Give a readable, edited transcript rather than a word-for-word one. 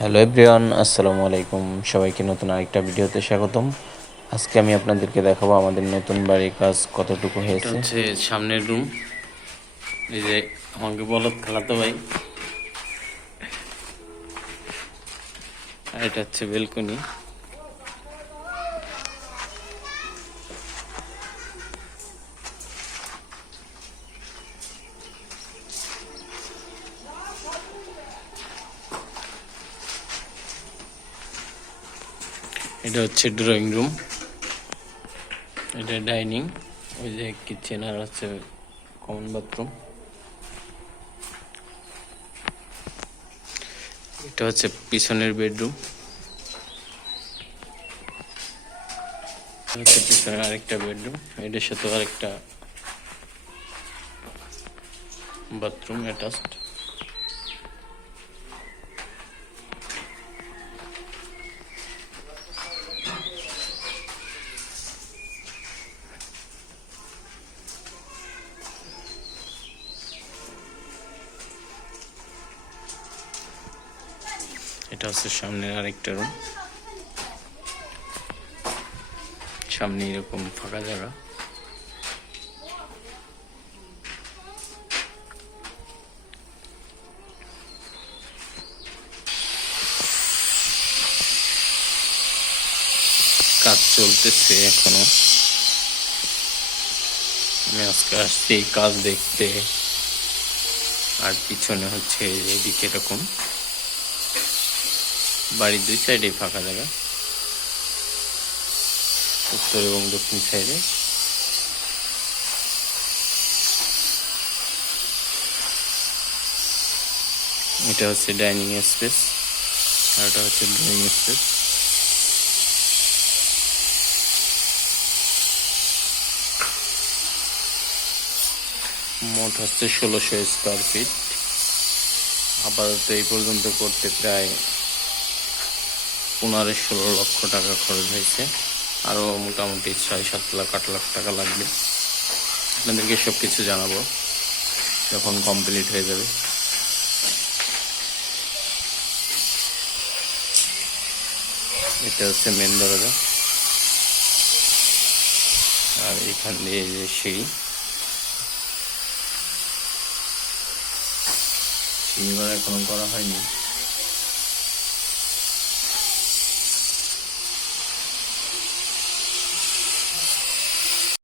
Hello everyone, আসসালামু আলাইকুম। সবাইকে নতুন আরেকটা ভিডিওতে স্বাগতম। আজকে আমি আপনাদেরকে দেখাবো আমাদের নতুন বাড়ির কাজ কতটুকু এটা হয়েছে। হচ্ছে সামনের রুম। এই যে আমাকে বলদ খালাতো ভাই, আর এটা হচ্ছে বেলকনি। এটা হচ্ছে ড্রয়িং রুম, এটা ডাইনিং, ওই যে কিচেন, আর হচ্ছে কমন বাথরুম। এটা হচ্ছে পিছনের বেডরুম, হচ্ছে পিছনের আরেকটা বেডরুম, এটার সাথে আরেকটা বাথরুম অ্যাটাচড। এটা হচ্ছে সামনের আরেকটা রুম, সামনে এরকম ফাঁকা জায়গা। কাজ চলতেছে এখনো। আমি আজকে আসছি এই কাজ দেখতে। আর পিছনে হচ্ছে এদিকে এরকম বাড়ির দুই সাইডে ফাঁকা জায়গা, উত্তর এবং দক্ষিণ সাইডে। এটা হচ্ছে ডাইনিং স্পেস, আর এটা হচ্ছে ড্রয়িং স্পেস। মোট হচ্ছে 1600 স্কোয়ার ফিট। আপাতত এই পর্যন্ত করতে প্রায় 15-16 লক্ষ টাকা খরচ হয়েছে। আরও মোটামুটি 6-7 লাখ 8 লাখ টাকা লাগবে। আপনাদেরকে সব কিছু জানাবো যখন কমপ্লিট হয়ে যাবে। এটা হচ্ছে মেন দরজা, আর এখান দিয়ে যে সিঁড়ি, সিঁড়িঘর এখনো করা হয়নি।